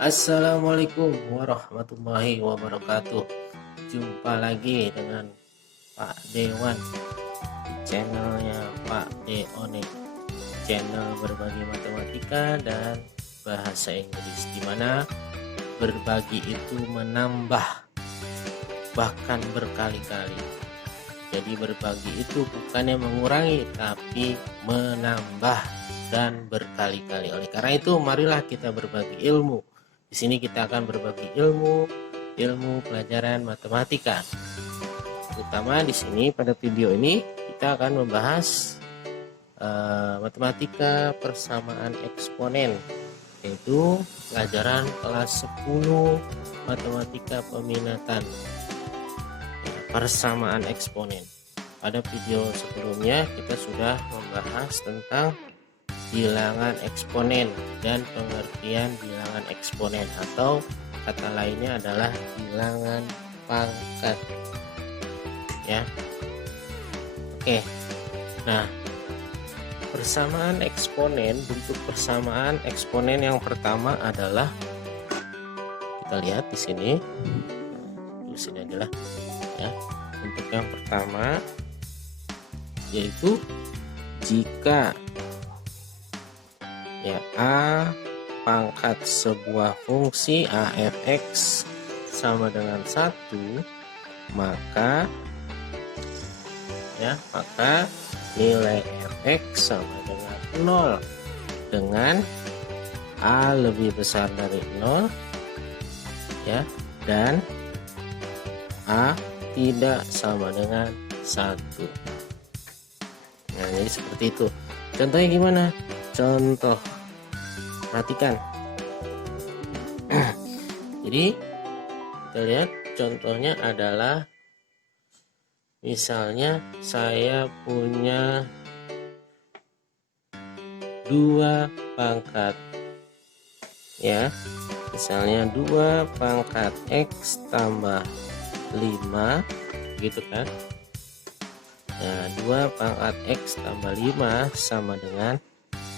Assalamualaikum warahmatullahi wabarakatuh. Jumpa lagi dengan Pak Dewan di channelnya Pak Deonek, channel berbagi matematika dan bahasa Inggris, dimana berbagi itu menambah, bahkan berkali-kali. Jadi berbagi itu bukannya mengurangi, tapi menambah dan berkali-kali. Oleh karena itu, marilah kita berbagi ilmu. Di sini kita akan berbagi ilmu pelajaran matematika. Terutama di sini pada video ini kita akan membahas matematika persamaan eksponen, yaitu pelajaran kelas 10 matematika peminatan, persamaan eksponen. Pada video sebelumnya kita sudah membahas tentang bilangan eksponen dan pengertian bilangan eksponen, atau kata lainnya adalah bilangan pangkat ya. Oke, nah, persamaan eksponen, bentuk persamaan eksponen yang pertama adalah, kita lihat di sini adalah ya, bentuk yang pertama yaitu jika ya A pangkat sebuah fungsi a f(x) sama dengan 1, maka nilai f(x) sama dengan 0 dengan A lebih besar dari 0 ya, dan A tidak sama dengan 1. Nah, jadi seperti itu. Contohnya gimana? Contoh, perhatikan. Jadi kita lihat contohnya adalah, misalnya saya punya 2 pangkat ya, misalnya 2 pangkat x tambah 5 gitu kan. Nah, 2 pangkat x tambah 5 sama dengan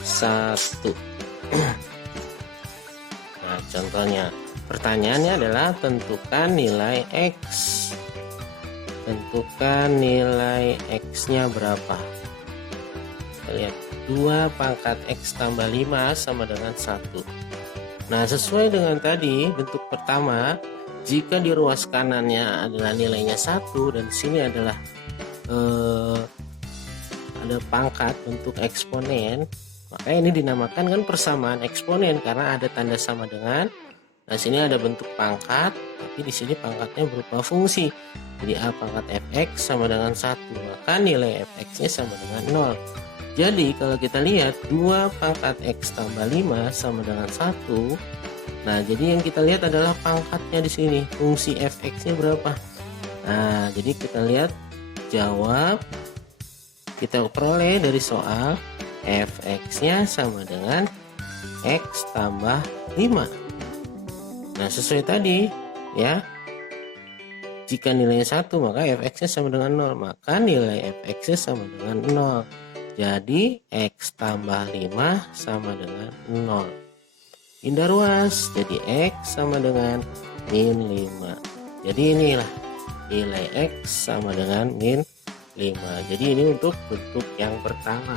1. Nah, contohnya, pertanyaannya adalah tentukan nilai x. Tentukan nilai x-nya berapa. Kita lihat, 2 pangkat x tambah 5 sama dengan 1. Nah, sesuai dengan tadi bentuk pertama, jika di ruas kanannya adalah nilainya 1 dan di sini adalah ada pangkat bentuk eksponen, maka ini dinamakan kan persamaan eksponen karena ada tanda sama dengan. Nah, sini ada bentuk pangkat, tapi di sini pangkatnya berupa fungsi. Jadi A pangkat f(x) sama dengan 1, maka nilai f(x)-nya sama dengan 0. Jadi kalau kita lihat 2 pangkat x tambah 5 sama dengan 1. Nah, jadi yang kita lihat adalah pangkatnya di sini, fungsi f(x)-nya berapa. Nah, jadi kita lihat jawab kita peroleh dari soal, f(x)-nya sama dengan x tambah 5. Nah, sesuai tadi ya, jika nilainya 1 maka f(x)-nya sama dengan 0, maka nilai f(x)-nya sama dengan 0. Jadi x tambah 5 sama dengan 0. Pindah ruas, jadi x sama dengan min 5. Jadi inilah nilai x sama dengan min 5. Jadi ini untuk bentuk yang pertama.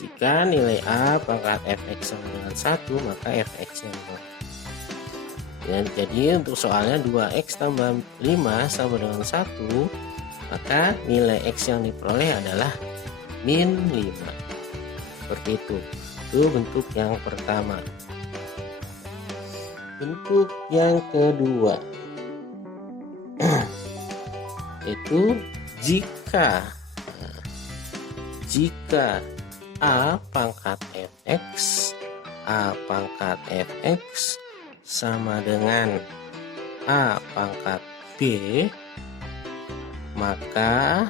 Jika nilai A pangkat f(x) sama dengan 1, maka f(x)-nya 0. Ya, jadi untuk soalnya 2x tambah 5 sama dengan 1, maka nilai x yang diperoleh adalah min 5. Seperti itu. Itu bentuk yang pertama. Bentuk yang kedua itu jika A pangkat f(x) sama dengan A pangkat b, maka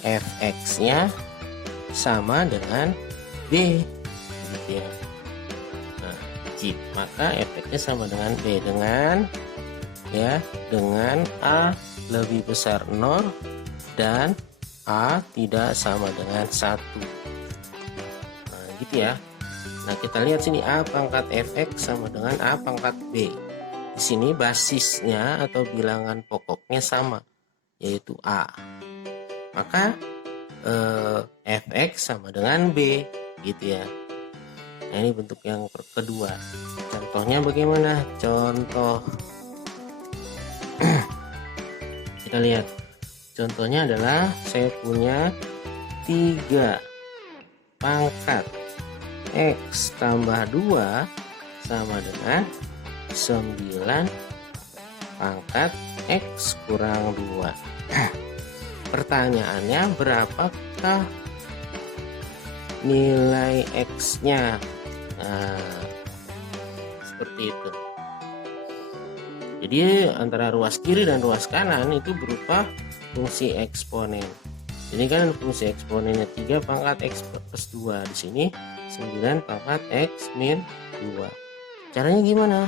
f(x)-nya sama dengan b gitu ya. Nah, maka f(x)-nya sama dengan b dengan A lebih besar 0 dan A tidak sama dengan 1. Nah, gitu ya. Nah, kita lihat sini A pangkat fx sama dengan A pangkat B. Di sini basisnya atau bilangan pokoknya sama, yaitu A. Maka fx sama dengan B, gitu ya. Nah, ini bentuk yang kedua. Contohnya bagaimana? Contoh kita lihat. Contohnya adalah saya punya 3 pangkat X tambah 2 sama dengan 9 pangkat X kurang 2. Pertanyaannya, berapakah nilai X-nya? Nah, seperti itu. Jadi antara ruas kiri dan ruas kanan itu berupa fungsi eksponen. Ini kan fungsi eksponennya 3 pangkat X plus 2. Di sini 9 pangkat X min 2. Caranya gimana?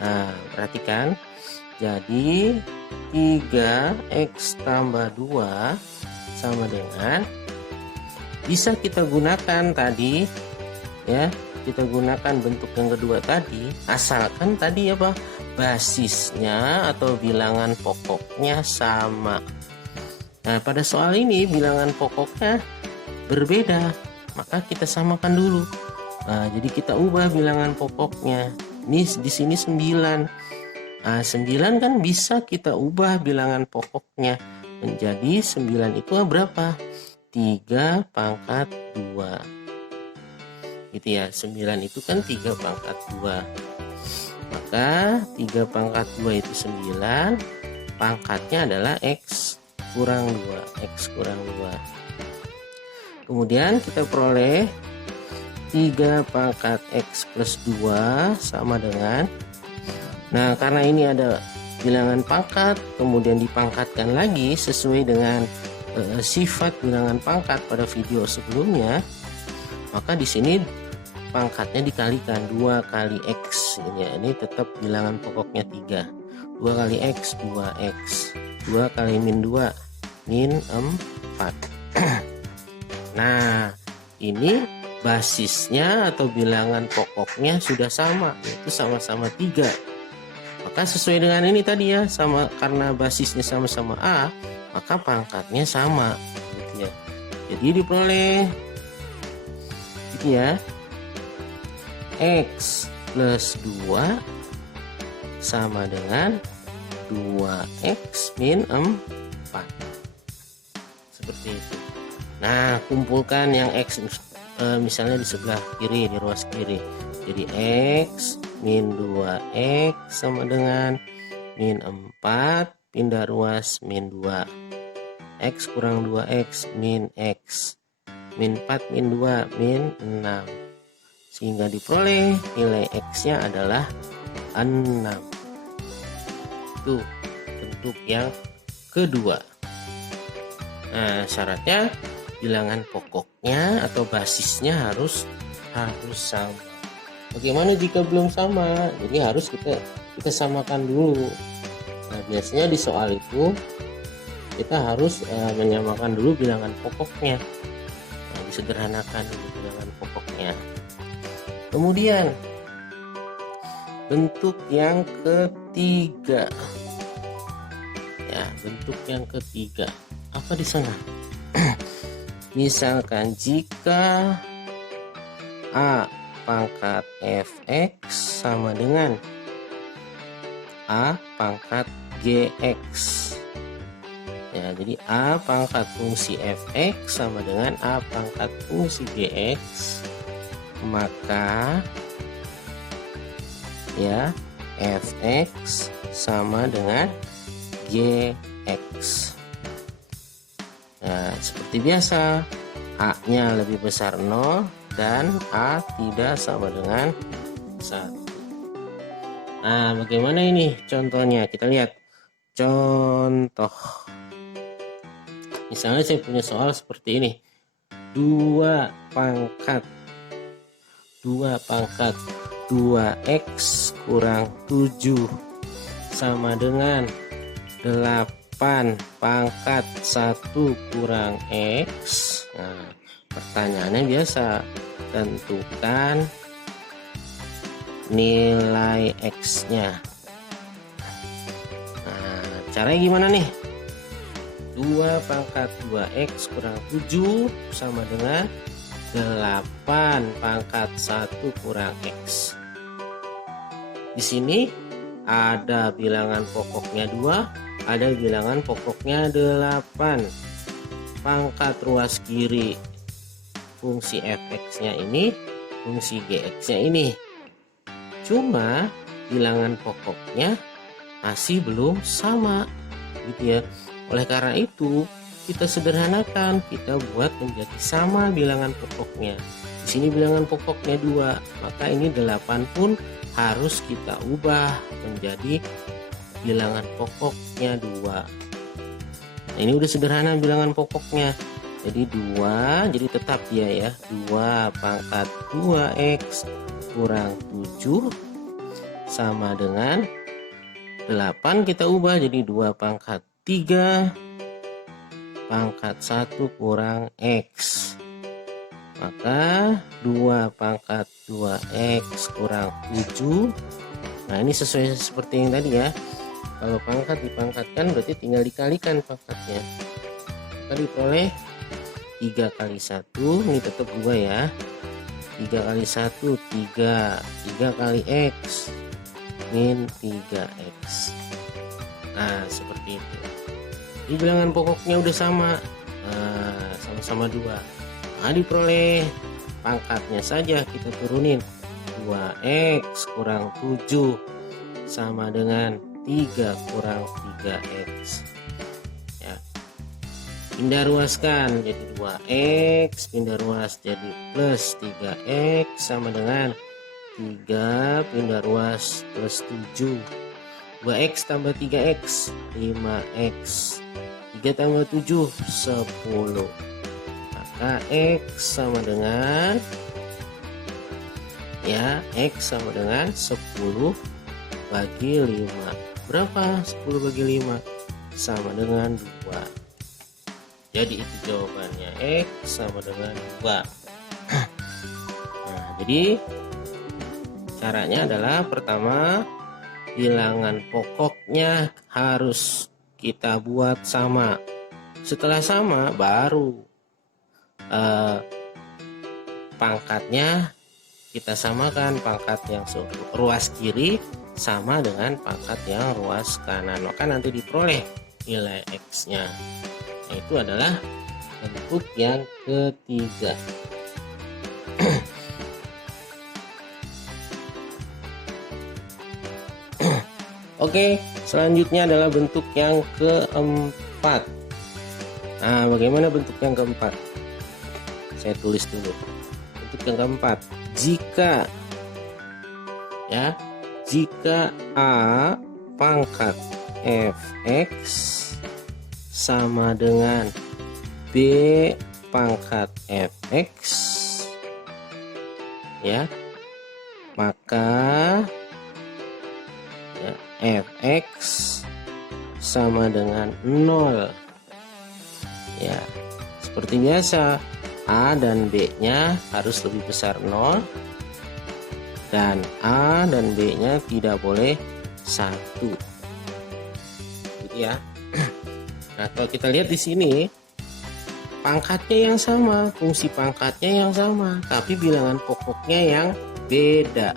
Nah, perhatikan. Jadi 3X tambah 2 sama dengan, bisa kita gunakan tadi ya, kita gunakan bentuk yang kedua tadi, asalkan tadi apa, basisnya atau bilangan pokoknya sama. Nah, pada soal ini bilangan pokoknya berbeda, maka kita samakan dulu. Nah, jadi kita ubah bilangan pokoknya. Ini di sini 9. Nah, 9 kan bisa kita ubah bilangan pokoknya menjadi 9 itu berapa? 3 pangkat 2. Gitu ya. 9 itu kan 3 pangkat 2. Maka 3 pangkat 2 itu 9. Pangkatnya adalah X kurang 2. X kurang 2. Kemudian kita peroleh 3 pangkat X plus 2 sama dengan, nah karena ini ada bilangan pangkat kemudian dipangkatkan lagi sesuai dengan sifat bilangan pangkat pada video sebelumnya, maka di sini pangkatnya dikalikan 2 kali X ya, ini tetap bilangan pokoknya 3. 2 kali X 2X, 2 kali min 2 min 4. Nah, ini basisnya atau bilangan pokoknya sudah sama, yaitu sama-sama 3. Maka sesuai dengan ini tadi ya, sama, karena basisnya sama-sama A, maka pangkatnya sama gitu ya. Jadi diperoleh gitu ya, X plus 2 sama dengan 2X min 4. Seperti itu. Nah, kumpulkan yang X misalnya di sebelah kiri, di ruas kiri. Jadi X min 2X sama dengan min 4, pindah ruas min 2. X kurang 2X min X. Min 4 min 2 min 6. Sehingga diperoleh nilai X-nya adalah 6. Itu bentuk yang kedua. Nah, syaratnya bilangan pokoknya atau basisnya harus sama. Bagaimana jika belum sama? Jadi harus kita samakan dulu. Nah, biasanya di soal itu kita harus menyamakan dulu bilangan pokoknya. Nah, disederhanakan dulu bilangan pokoknya. Kemudian bentuk yang ketiga. Ya, bentuk yang ketiga. Apa di sana? Misalkan jika A pangkat fx sama dengan A pangkat gx. Ya, jadi A pangkat fungsi fx sama dengan A pangkat fungsi gx, maka ya fx sama dengan gx. Nah, seperti biasa, A-nya lebih besar 0 dan A tidak sama dengan 1. Nah, bagaimana ini contohnya? Kita lihat contoh. Misalnya saya punya soal seperti ini. 2 pangkat 2x kurang 7 sama dengan 8 pangkat 1 kurang X. Nah, pertanyaannya biasa, tentukan nilai X-nya. Nah, caranya gimana nih? 2 pangkat 2X kurang 7 sama dengan 8 pangkat 1 kurang X. Di sini ada bilangan pokoknya 2, ada bilangan pokoknya 8. Pangkat ruas kiri fungsi fx-nya ini, fungsi gx-nya ini. Cuma bilangan pokoknya masih belum sama, gitu ya. Oleh karena itu, kita sederhanakan, kita buat menjadi sama bilangan pokoknya. Di sini bilangan pokoknya 2, maka ini 8 pun harus kita ubah menjadi bilangan pokoknya 2. Nah, ini udah sederhana bilangan pokoknya. Jadi 2, jadi tetap dia ya. 2 pangkat 2X kurang 7 sama dengan 8, kita ubah jadi 2 pangkat 3 pangkat 1 kurang X. Maka 2 pangkat 2X kurang 7. Nah, ini sesuai seperti yang tadi ya. Kalau pangkat dipangkatkan berarti tinggal dikalikan pangkatnya. Maka diperoleh 3 kali 1, ini tetap 2 ya. 3 kali 1, 3. 3 kali X, min 3X. Nah, seperti itu. Ini bilangan pokoknya udah sama. Nah, sama-sama 2. Nah, diperoleh pangkatnya saja kita turunin. 2X kurang 7 sama dengan 3 kurang 3X. Ya. Pindah ruaskan jadi 2X, pindah ruas jadi plus 3X sama dengan 3 pindah ruas plus 7. 2X tambah 3X 5X. 3 tambah 7 10. Maka X sama dengan ya, X sama dengan 10 bagi 5. Berapa 10 bagi 5? Sama dengan 2. Jadi itu jawabannya, X sama dengan 2. Nah, jadi caranya adalah pertama, bilangan pokoknya harus kita buat sama. Setelah sama baru pangkatnya kita samakan, pangkat yang ruas kiri sama dengan pangkat yang ruas kanan, maka nanti diperoleh nilai X-nya. Itu adalah bentuk yang ketiga. Oke, selanjutnya adalah bentuk yang keempat. Nah, bagaimana bentuk yang keempat? Saya tulis dulu. Bentuk yang keempat, jika A pangkat fx sama dengan B pangkat fx, ya, maka ya, fx sama dengan 0. Ya, seperti biasa, A dan B-nya harus lebih besar 0, dan A dan B-nya tidak boleh 1. Gitu ya. Nah, kalau kita lihat di sini, pangkatnya yang sama, fungsi pangkatnya yang sama, tapi bilangan pokoknya yang beda.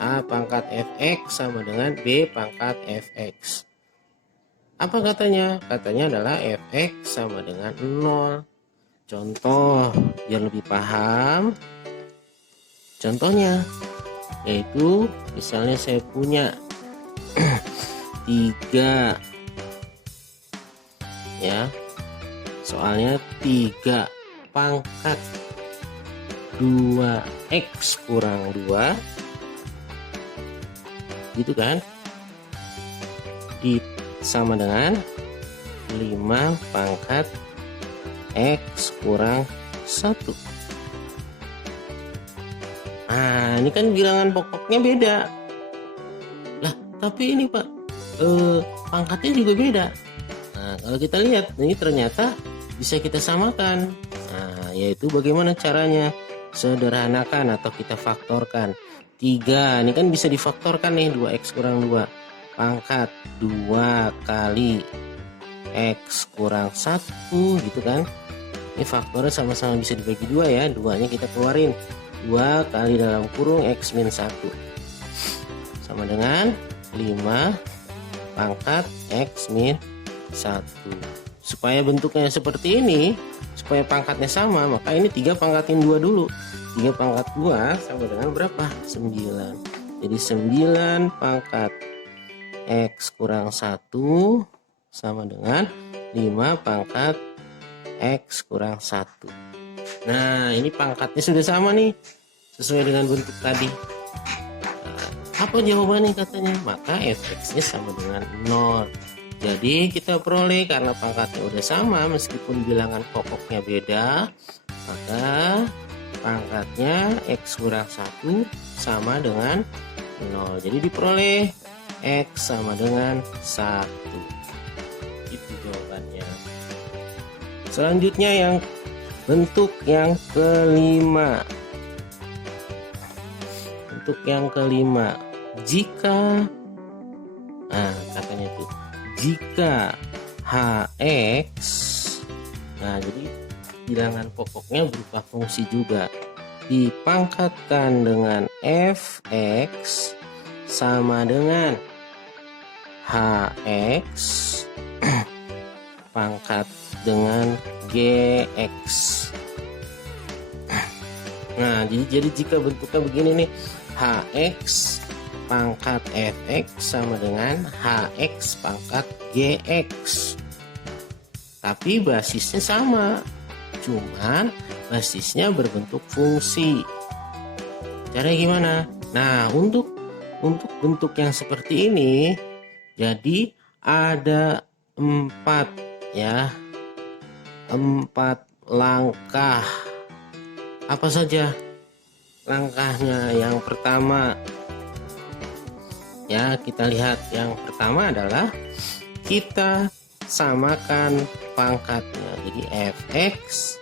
A pangkat fx sama dengan B pangkat fx. Apa katanya? Katanya adalah fx sama dengan 0. Contoh biar lebih paham. Contohnya yaitu misalnya saya punya 3, ya, soalnya 3 pangkat 2x kurang 2, gitu kan, sama dengan 5 pangkat X kurang 1. Nah, ini kan bilangan pokoknya beda. Lah, tapi ini Pak, pangkatnya juga beda. Nah, kalau kita lihat, ini ternyata bisa kita samakan. Nah, yaitu bagaimana caranya? sederhanakan atau kita faktorkan. 3, ini kan bisa difaktorkan nih, 2x kurang 2. Pangkat 2 kali x kurang 1 gitu kan. Ini faktornya sama-sama bisa dibagi 2 ya. 2-nya kita keluarin. 2 kali dalam kurung x min 1 sama dengan 5 pangkat x min 1. Supaya bentuknya seperti ini, supaya pangkatnya sama, maka ini 3 pangkatin 2 dulu. 3 pangkat 2 sama dengan berapa? 9. Jadi 9 pangkat x kurang 1 sama dengan 5 pangkat x kurang 1. Nah, ini pangkatnya sudah sama nih, sesuai dengan bentuk tadi. Nah, apa jawabannya katanya? Maka fx-nya sama dengan 0. Jadi kita peroleh karena pangkatnya udah sama meskipun bilangan pokoknya beda, maka pangkatnya x kurang 1 sama dengan 0. Jadi diperoleh x sama dengan 1. Itu jawabannya. Selanjutnya yang bentuk yang kelima. Bentuk yang kelima. Jika katanya tuh, jika hx, nah jadi bilangan pokoknya berupa fungsi juga, dipangkatkan dengan fx sama dengan hx pangkat dengan gx. Nah, jadi jika bentuknya begini nih, hx pangkat fx sama dengan hx pangkat gx. Tapi basisnya sama, cuman basisnya berbentuk fungsi. Caranya gimana? Nah, untuk bentuk yang seperti ini, jadi ada 4 ya, 4 langkah. Apa saja langkahnya? Yang pertama, ya kita lihat, yang pertama adalah kita samakan pangkatnya. Jadi fx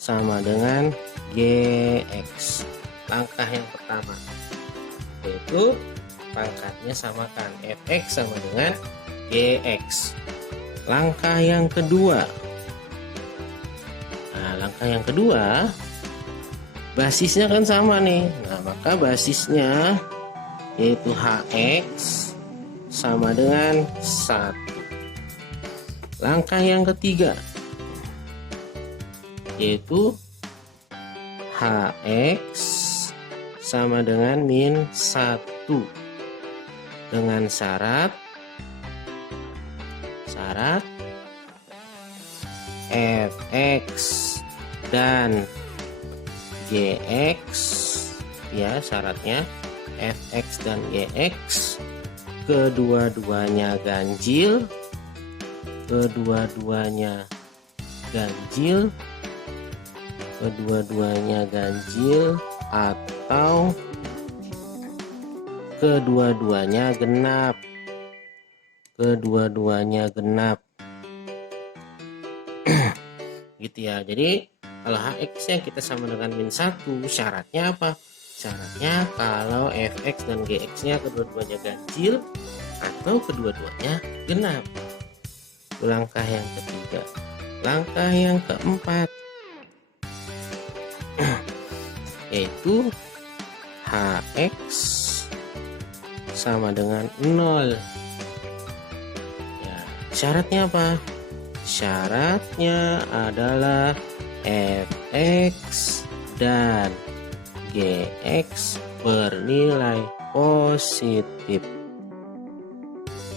sama dengan gx. Langkah yang pertama yaitu pangkatnya samakan, fx sama dengan gx. Langkah yang kedua, basisnya kan sama nih. Nah, maka basisnya yaitu hx sama dengan 1. Langkah yang ketiga yaitu hx sama dengan min 1 dengan syarat fx dan gx, ya syaratnya fx dan gx kedua-duanya ganjil, atau kedua-duanya genap. Gitu ya. Jadi kalau hx nya kita sama dengan min 1, syaratnya apa? Syaratnya kalau fx dan gx nya kedua-duanya ganjil atau kedua-duanya genap. Itu langkah yang ketiga. Langkah yang keempat yaitu hx sama dengan 0. Ya, syaratnya apa? Syaratnya adalah fx dan gx bernilai positif.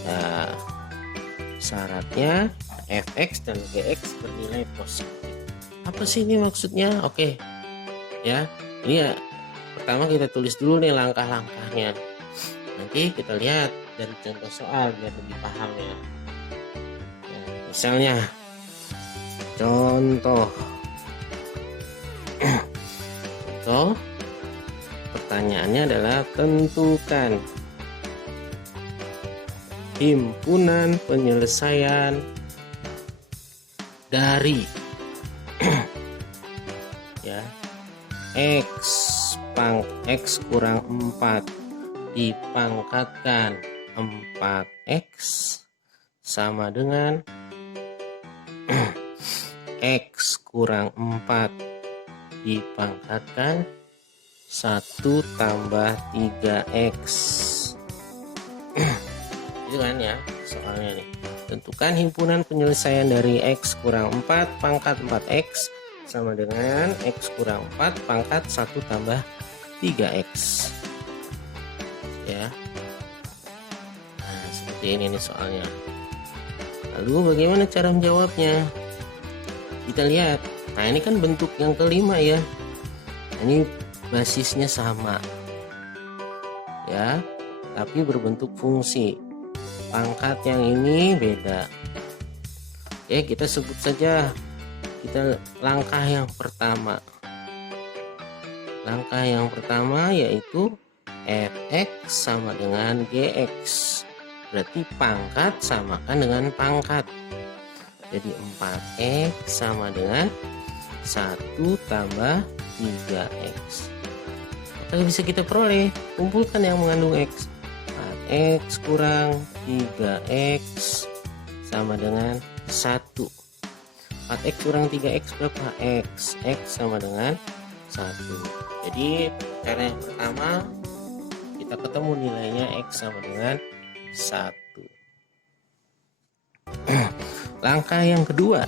Nah, syaratnya fx dan gx bernilai positif. Apa sih ini maksudnya? Oke, ya, ini ya, pertama kita tulis dulu nih langkah-langkahnya. Nanti kita lihat dari contoh soal biar lebih paham ya. Misalnya contoh pertanyaannya adalah tentukan himpunan penyelesaian dari ya X kurang 4 dipangkatkan 4X sama dengan X kurang 4 dipangkatkan 1 tambah 3X. Itu kan ya soalnya nih. Tentukan himpunan penyelesaian dari X kurang 4 pangkat 4X sama dengan X kurang 4 pangkat 1 tambah 3X. Ya. Nah, seperti ini nih soalnya. Lalu bagaimana cara menjawabnya? Kita lihat. Nah, ini kan bentuk yang kelima ya. Ini basisnya sama. Ya, tapi berbentuk fungsi. Pangkat yang ini beda. Oke, kita sebut saja. Kita langkah yang pertama. Langkah yang pertama yaitu Fx sama dengan Gx. Berarti pangkat samakan dengan pangkat. Jadi 4x sama dengan 1 tambah 3x. Maka bisa kita peroleh, kumpulkan yang mengandung x. 4x kurang 3x sama dengan 1. 4x kurang 3x berapa? X sama dengan 1. Jadi cara yang pertama kita ketemu nilainya x sama dengan 1. Langkah yang kedua,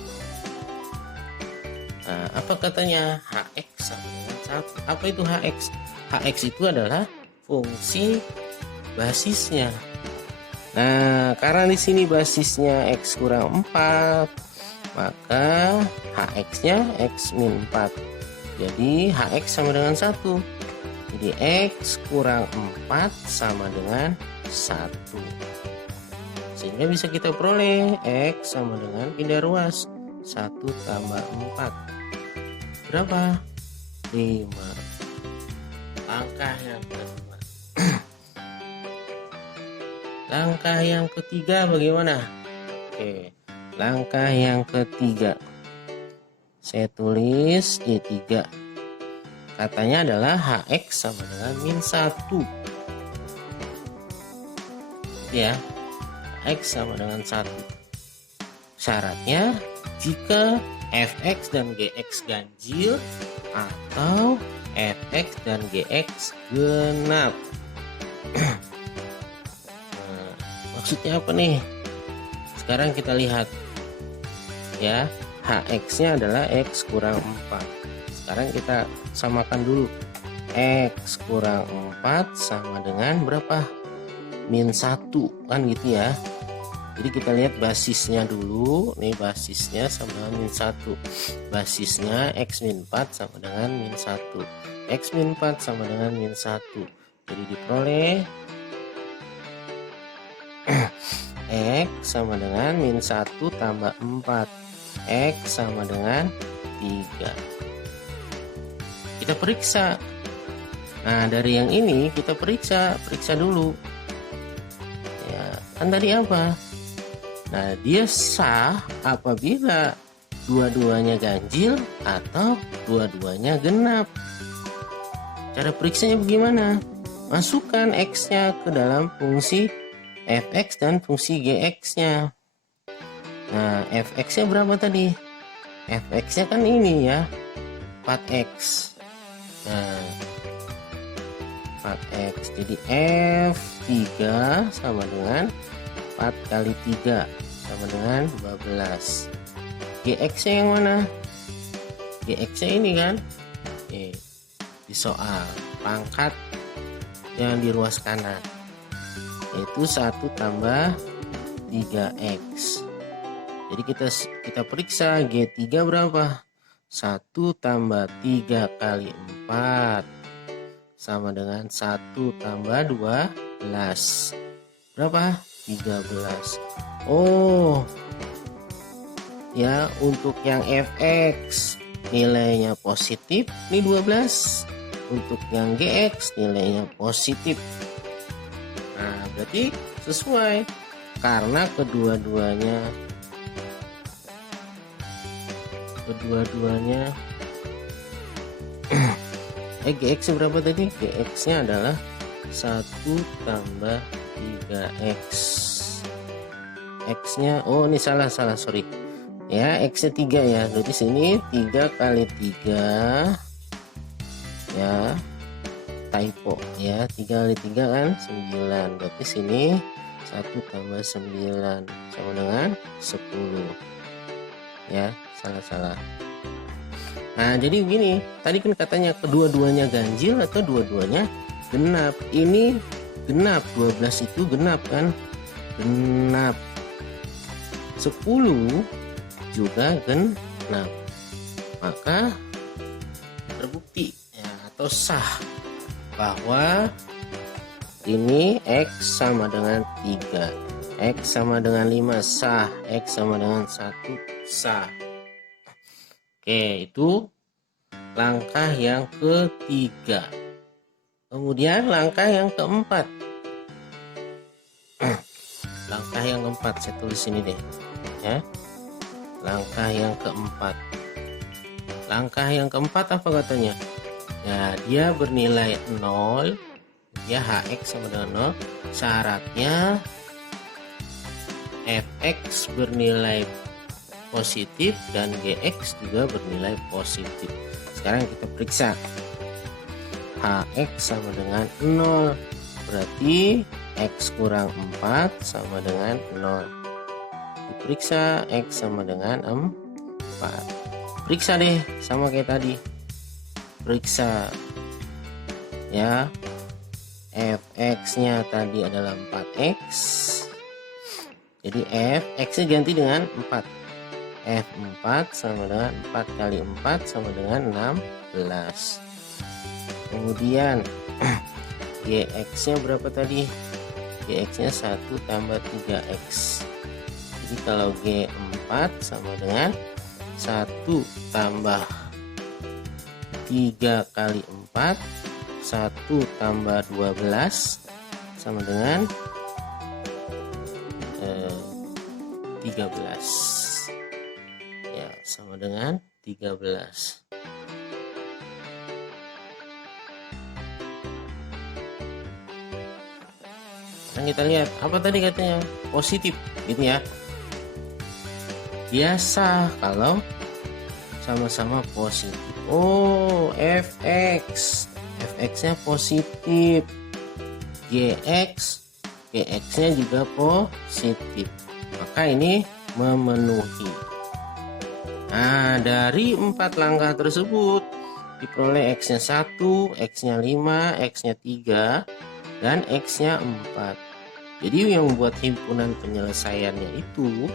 nah, apa katanya? Hx sama dengan 1. Apa itu Hx? Hx itu adalah fungsi basisnya. Nah, karena di sini basisnya x kurang 4, maka Hx-nya x min 4. Jadi Hx sama dengan 1. Jadi x kurang 4 sama dengan 1. Sehingga bisa kita peroleh x sama dengan pindah ruas 1 tambah 4 berapa? 5. Langkah yang kedua. Langkah yang ketiga bagaimana? Oke, langkah yang ketiga saya tulis D3. Katanya adalah Hx sama dengan min 1. Ya, X sama dengan 1. Syaratnya jika Fx dan Gx ganjil atau Fx dan Gx genap. Nah, maksudnya apa nih? Sekarang kita lihat ya, Hx-nya adalah x kurang 4. Sekarang kita samakan dulu. X kurang 4 sama dengan berapa? Min 1 kan gitu ya. Jadi kita lihat basisnya dulu. Nih basisnya sama dengan min 1. Basisnya x min 4 sama dengan min 1. X min 4 sama dengan min 1. Jadi diperoleh X sama dengan min 1 tambah 4. X sama dengan 3. Kita periksa. Nah, dari yang ini kita periksa dulu. Ya, kan tadi apa? Nah, dia sah apabila dua-duanya ganjil atau dua-duanya genap. Cara periksanya bagaimana? Masukkan X-nya ke dalam fungsi Fx dan fungsi Gx-nya. Nah, Fx-nya berapa tadi? Fx-nya kan ini ya, 4x. Nah, 4x. Jadi F3 sama dengan 4 kali 3 sama dengan 12. Gx-nya yang mana? Gx-nya ini kan? Oke. Di soal pangkat yang di ruas kanan yaitu 1 tambah 3x. Jadi kita periksa G3 berapa? 1 tambah 3 kali 4 sama dengan 1 tambah 12. Berapa? 13. Oh ya, untuk yang Fx nilainya positif, ini 12. Untuk yang Gx nilainya positif. Nah, berarti sesuai karena kedua-duanya GX berapa tadi? GX nya adalah 1 tambah 3x. X nya, oh ini salah sorry ya, X nya 3 ya, berarti sini 3 kali 3 ya, typo ya, 3 kali 3 kan 9, berarti sini 1 tambah 9 sama dengan 10 ya, salah. Nah jadi begini, tadi kan katanya kedua-duanya ganjil atau dua-duanya genap. Ini genap, 12 itu genap kan, genap. 10 juga genap, maka terbukti ya, atau sah bahwa ini X sama dengan 3, X sama dengan 5 sah, X sama dengan 1 sah. Oke, itu langkah yang ketiga. Kemudian langkah yang keempat. Langkah yang keempat saya tulis sini deh ya. Langkah yang keempat. Langkah yang keempat apa katanya? Ya, dia bernilai 0 ya, HX sama dengan 0. Syaratnya Fx bernilai positif dan Gx juga bernilai positif. Sekarang kita periksa. Hx sama dengan 0, berarti X kurang 4 sama dengan 0. Diperiksa X sama dengan 4. Periksa deh sama kayak tadi. Periksa ya. Fx nya tadi adalah 4x. Jadi Fx nya ganti dengan 4. F4 sama dengan 4 kali 4 sama dengan 16. Kemudian Gx nya berapa tadi? Gx nya 1 tambah 3x. Jadi kalau G4 sama dengan 1 tambah 3 kali 4, 1 tambah 12 sama dengan 13 ya, sama dengan 13. Nah, kita lihat apa tadi katanya, positif gitu ya. Biasa kalau sama-sama positif. Oh, Fx nya positif, Gx nya juga positif, maka ini memenuhi. Nah, dari 4 langkah tersebut diperoleh X nya 1, X nya 5, X nya 3, dan X nya 4. Jadi yang buat himpunan penyelesaiannya itu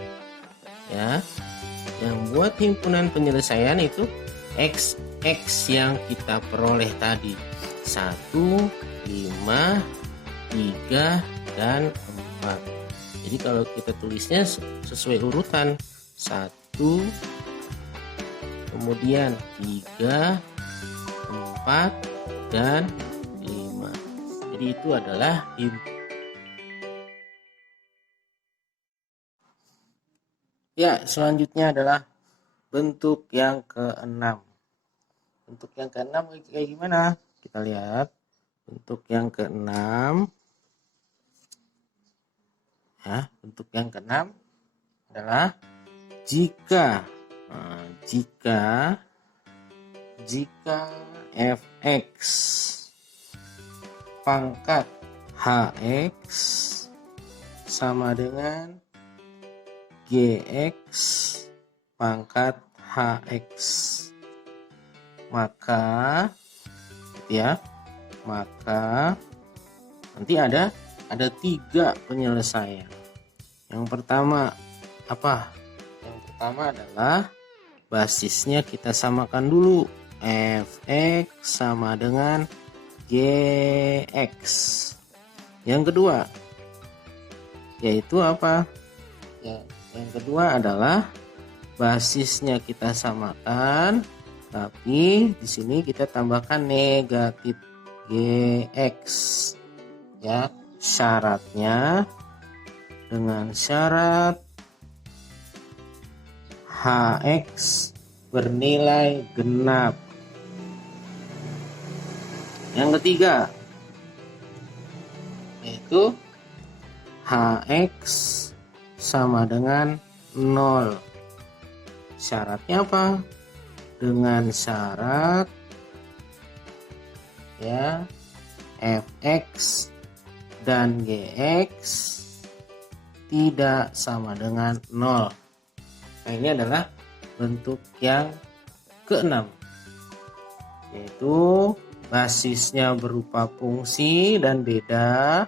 ya, yang buat himpunan penyelesaian itu X yang kita peroleh tadi 1, 5, 3, dan 4. Jadi kalau kita tulisnya sesuai urutan 1, kemudian 3, 4, dan 5. Jadi itu adalah ya, selanjutnya adalah bentuk yang keenam. Bentuk yang keenam kayak gimana? Kita lihat bentuk yang keenam. Ya, bentuk yang keenam adalah jika Fx pangkat Hx sama dengan Gx pangkat Hx, maka nanti ada 3 penyelesaian. Yang pertama apa? Yang pertama adalah basisnya kita samakan dulu. Fx sama dengan Gx. Yang kedua yaitu apa? Ya, yang kedua adalah basisnya kita samakan, tapi di sini kita tambahkan negatif Gx. Ya, syaratnya dengan syarat Hx bernilai genap. Yang ketiga yaitu Hx sama dengan 0. Syaratnya apa? Dengan syarat ya Fx dan Gx tidak sama dengan 0. Nah, ini adalah bentuk yang keenam, yaitu basisnya berupa fungsi dan beda,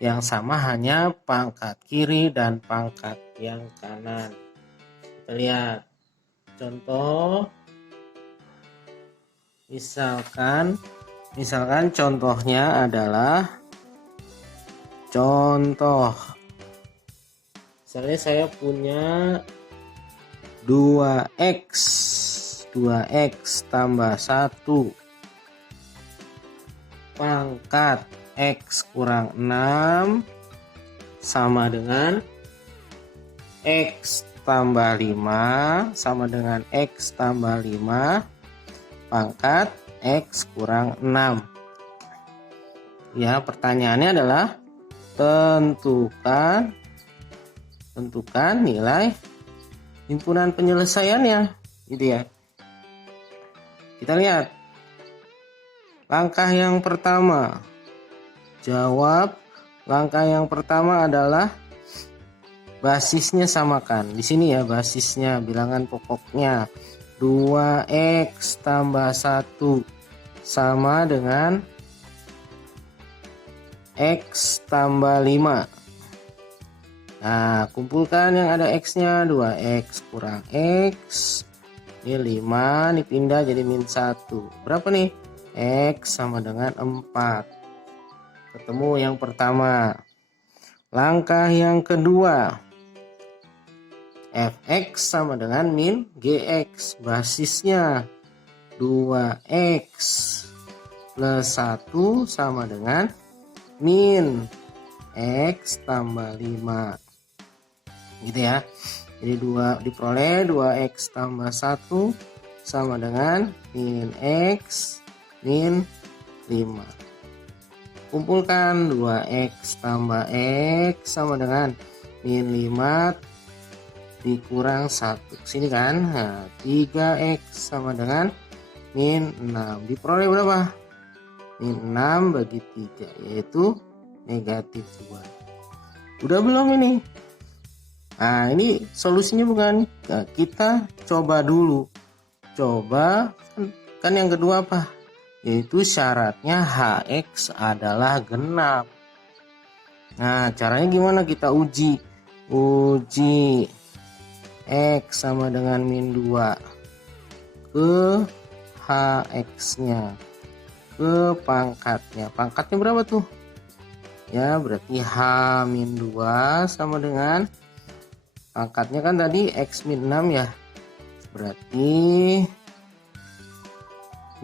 yang sama hanya pangkat kiri dan pangkat yang kanan. Kita lihat contoh. Misalkan contohnya adalah misalnya saya punya 2x tambah 1 pangkat x kurang 6 sama dengan x tambah 5 sama dengan x tambah 5 pangkat x kurang 6. Ya, pertanyaannya adalah tentukan nilai himpunan penyelesaiannya, gitu ya. Kita lihat langkah yang pertama. Jawab. Langkah yang pertama adalah basisnya samakan. Di sini ya basisnya, bilangan pokoknya 2x tambah 1 sama dengan x tambah 5. Nah, kumpulkan yang ada x-nya, 2x kurang x. Ini 5 dipindah jadi min 1. Berapa nih? X sama dengan 4. Ketemu yang pertama. Langkah yang kedua. Fx sama dengan min Gx. Basisnya 2x plus 1 sama dengan min x tambah 5. Gitu ya. Jadi diperoleh 2x tambah 1 sama dengan min x min 5. Kumpulkan 2x tambah x sama dengan min 5 dikurang 1. Sini kan. Nah, 3x sama dengan min 6. Diperoleh berapa? Min 6 bagi 3, yaitu negatif 2. Udah belum ini? Nah, ini solusinya bukan. Nah, kita coba dulu. Coba kan yang kedua apa? Yaitu syaratnya Hx adalah genap. Nah, caranya gimana kita uji? Uji X sama dengan min 2 ke Hx-nya, ke pangkatnya. Pangkatnya berapa tuh? Ya, berarti H min 2 sama dengan pangkatnya kan tadi X min 6 ya. Berarti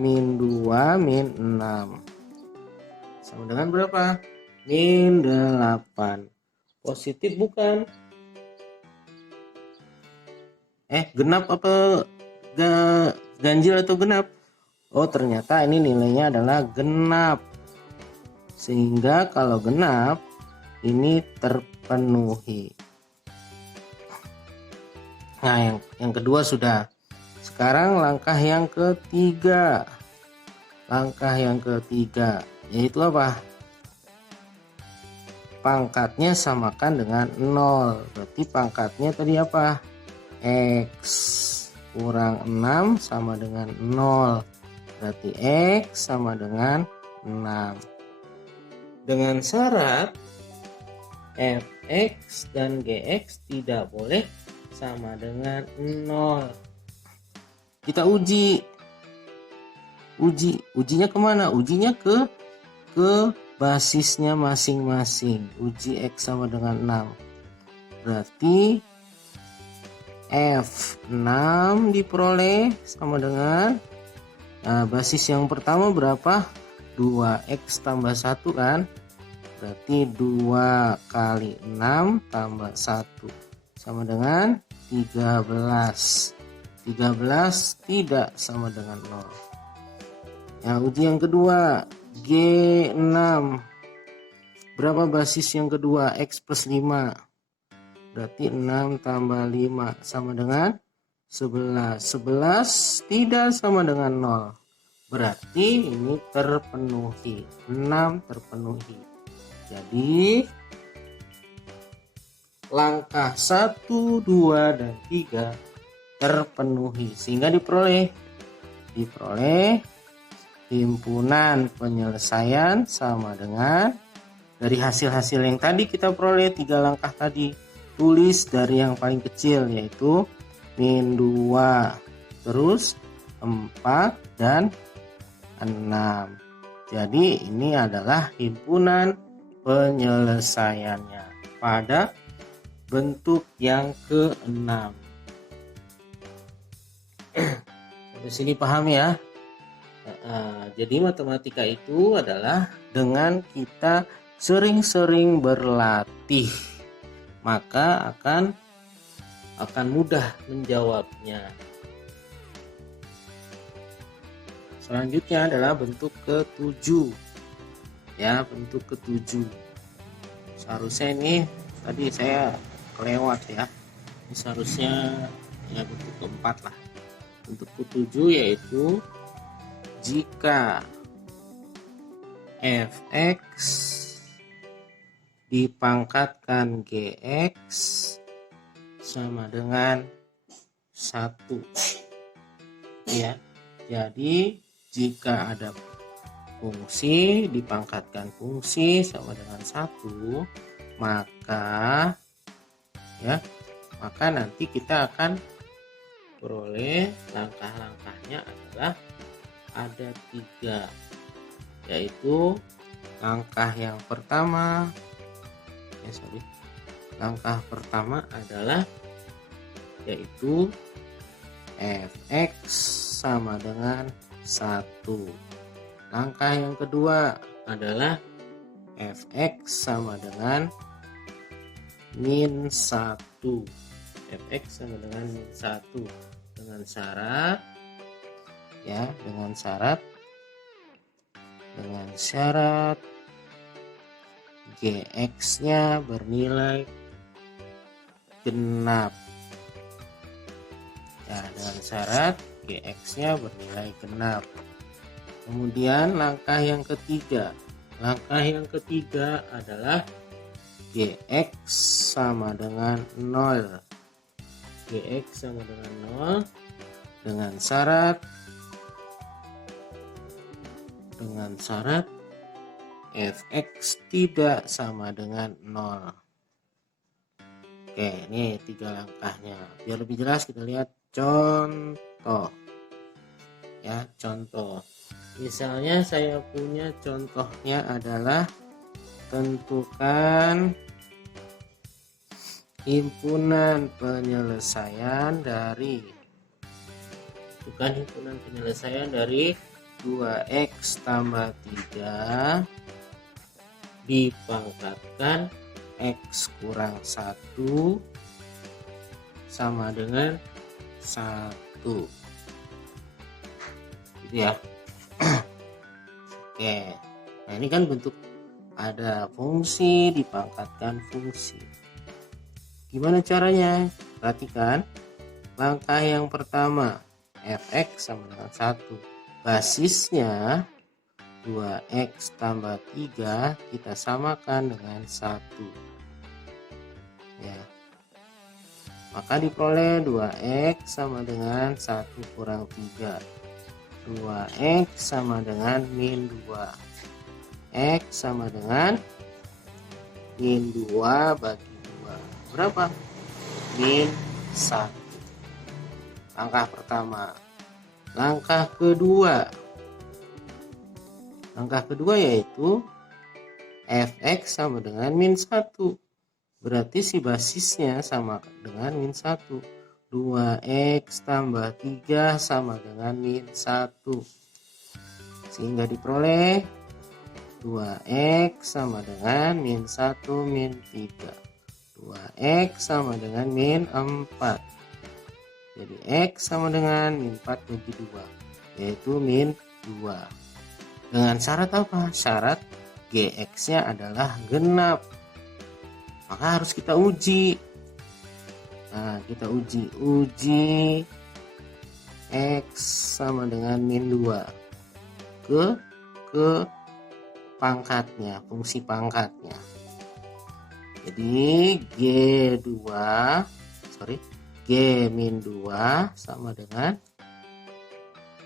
min 2 min 6 sama dengan berapa? Min 8. Positif bukan? Genap apa ganjil atau genap? Oh, ternyata ini nilainya adalah genap. Sehingga kalau genap ini terpenuhi. Nah, yang kedua sudah. Sekarang langkah yang ketiga. Langkah yang ketiga yaitu apa? Pangkatnya samakan dengan 0. Berarti pangkatnya tadi apa? X kurang 6 sama dengan 0. Berarti X sama dengan 6. Dengan syarat Fx dan Gx tidak boleh sama dengan 0. Kita ujinya kemana? Ujinya ke basisnya masing-masing. Uji X sama dengan 6. Berarti F6 diperoleh sama dengan basis yang pertama berapa? 2x tambah 1 kan? Berarti 2 kali 6 tambah 1 sama dengan 13. 13 tidak sama dengan 0. Nah, uji yang kedua G6. Berapa basis yang kedua? X plus 5. Berarti 6 tambah 5 sama dengan 11. 11 tidak sama dengan 0. Berarti ini terpenuhi. 6 terpenuhi. Jadi langkah 1, 2, dan 3 terpenuhi. Sehingga diperoleh himpunan penyelesaian sama dengan, dari hasil-hasil yang tadi kita peroleh 3 langkah tadi, tulis dari yang paling kecil yaitu min 2, terus 4 dan 6. Jadi ini adalah himpunan penyelesaiannya pada bentuk yang ke-6. Sampai sini paham ya? Jadi matematika itu adalah dengan kita sering-sering berlatih, maka akan mudah menjawabnya. Selanjutnya adalah bentuk ke-7. Ya, bentuk ke-7. Seharusnya ini tadi saya kelewat ya. Ini seharusnya ya bentuk ke-4 lah. Bentuk ke-7 yaitu jika fx dipangkatkan gx sama dengan 1. Ya. Jadi jika ada fungsi dipangkatkan fungsi sama dengan 1, maka nanti kita akan peroleh langkah-langkahnya adalah ada 3, yaitu langkah yang pertama langkah pertama adalah yaitu fx sama dengan 1. Langkah yang kedua adalah fx sama dengan min 1. Fx sama dengan min 1 dengan syarat gx-nya bernilai genap. Ya, dengan syarat gx-nya bernilai genap. Kemudian langkah yang ketiga adalah gx sama dengan 0. Gx sama dengan 0 dengan syarat fx tidak sama dengan 0. Oke, ini 3 langkahnya. Biar lebih jelas kita lihat contoh. Ya, contoh. Misalnya saya punya contohnya adalah tentukan himpunan penyelesaian dari 2x tambah 3 dipangkatkan x kurang 1 sama dengan 1. Gitu ya. Oke. Nah, ini kan bentuk ada fungsi dipangkatkan fungsi. Gimana caranya? Perhatikan. Langkah yang pertama, fx sama dengan 1. Basisnya 2x tambah 3 kita samakan dengan 1. Ya. Maka diperoleh 2x sama dengan 1 kurang 3. 2x sama dengan min 2. X sama dengan min 2 bagi 2. Berapa? Min 1. Langkah pertama. Langkah kedua yaitu fx sama dengan min 1. Berarti si basisnya sama dengan min 1. 2x tambah 3 sama dengan min 1. Sehingga diperoleh 2x sama dengan min 1 min 3. 2x sama dengan min 4. Jadi x sama dengan min 4 bagi 2, yaitu min 2. Dengan syarat apa? Syarat Gx-nya adalah genap. Maka harus kita uji. Nah, kita uji X sama dengan min 2 ke pangkatnya, fungsi pangkatnya. Jadi G min 2 sama dengan,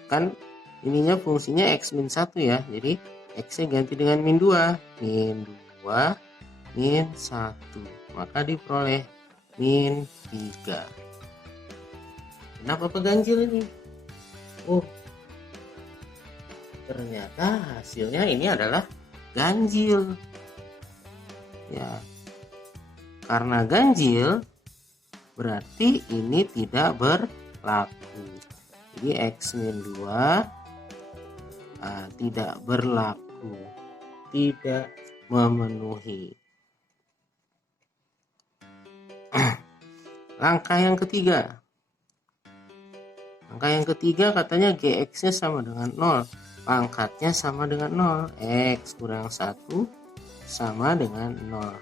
kan ininya fungsinya X min 1 ya, jadi X nya ganti dengan min 2 min 1, maka diperoleh min 3. Kenapa ganjil ini? Oh, ternyata hasilnya ini adalah ganjil ya. Karena ganjil berarti ini tidak berlaku. Jadi X min 2 tidak berlaku, tidak memenuhi. Langkah yang ketiga katanya Gx-nya sama dengan 0, pangkatnya sama dengan 0, X kurang 1 sama dengan 0,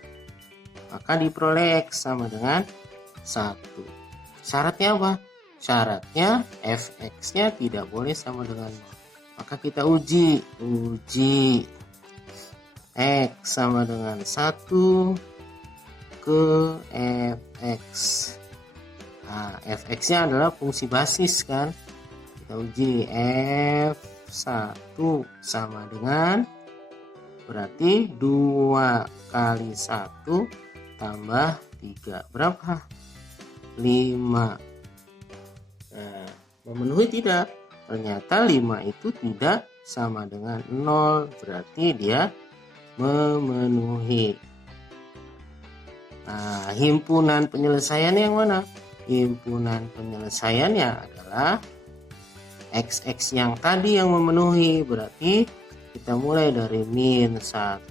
maka diperoleh X sama dengan 1. Syaratnya apa? Syaratnya Fx-nya tidak boleh sama dengan 0. Maka kita uji X sama dengan 1 ke Fx. Nah, Fx-nya adalah fungsi basis kan. Kita uji F1 sama dengan, berarti 2 kali 1 tambah 3 berapa? 5. Nah, memenuhi tidak? Ternyata 5 itu tidak sama dengan 0, berarti dia memenuhi. Nah, himpunan penyelesaian yang mana? Himpunan penyelesaiannya adalah XX yang tadi yang memenuhi, berarti kita mulai dari min 1.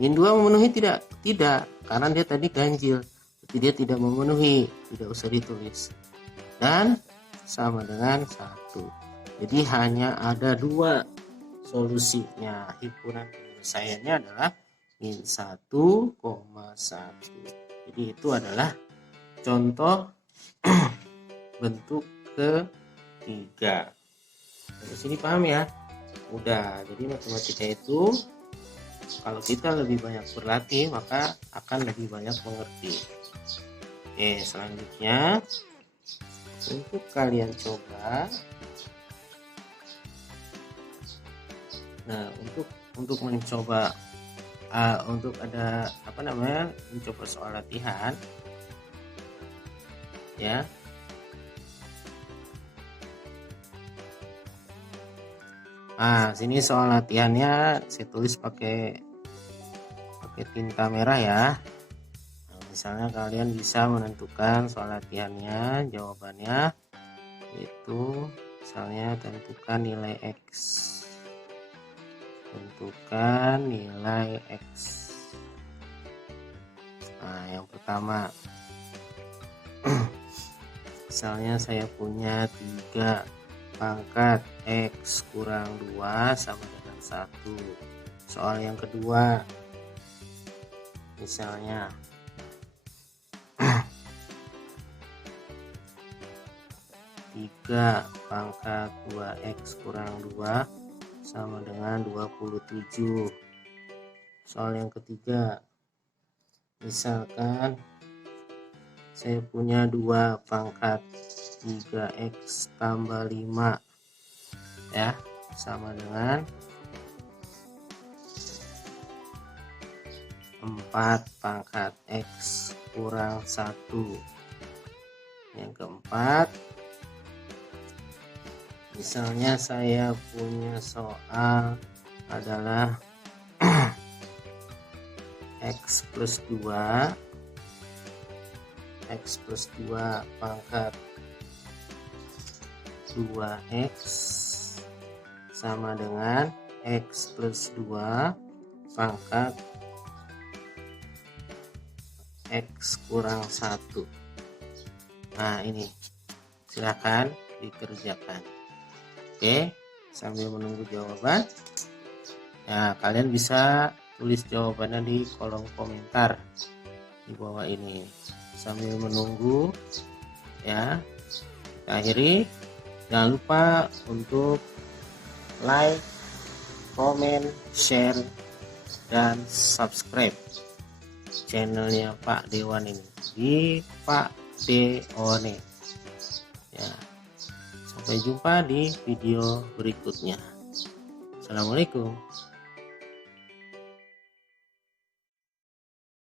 Min 2 memenuhi tidak? Tidak, karena dia tadi ganjil, berarti dia tidak memenuhi, tidak usah ditulis. Dan sama dengan 1. Jadi hanya ada 2 solusinya. Himpunan penyelesaiannya adalah min 1,1. Jadi itu adalah contoh bentuk ketiga. Di sini paham ya? Udah. Jadi matematika itu kalau kita lebih banyak berlatih maka akan lebih banyak mengerti. Oke, selanjutnya untuk kalian coba. Nah, untuk mencoba untuk ada mencoba soal latihan ya. Sini soal latihannya saya tulis pakai tinta merah ya. Nah, misalnya kalian bisa menentukan soal latihannya, jawabannya itu misalnya tentukan nilai X. Nah, yang pertama misalnya saya punya 3 pangkat X kurang 2 sama dengan 1. Soal yang kedua misalnya 3 pangkat 2X kurang 2 sama dengan 27. Soal yang ketiga misalkan saya punya 2 pangkat 3X tambah 5 ya sama dengan 4 pangkat X kurang 1. Yang keempat misalnya saya punya soal adalah X plus 2 pangkat 2X sama dengan X plus 2 pangkat X kurang 1. Nah, ini silakan dikerjakan. Oke, sambil menunggu jawaban. Ya, kalian bisa tulis jawabannya di kolom komentar di bawah ini sambil menunggu ya. Kita akhiri. Jangan lupa untuk like, comment, share, dan subscribe channelnya Pak Dewan ini di Pak Deone ya. Sampai jumpa di video berikutnya. Assalamualaikum.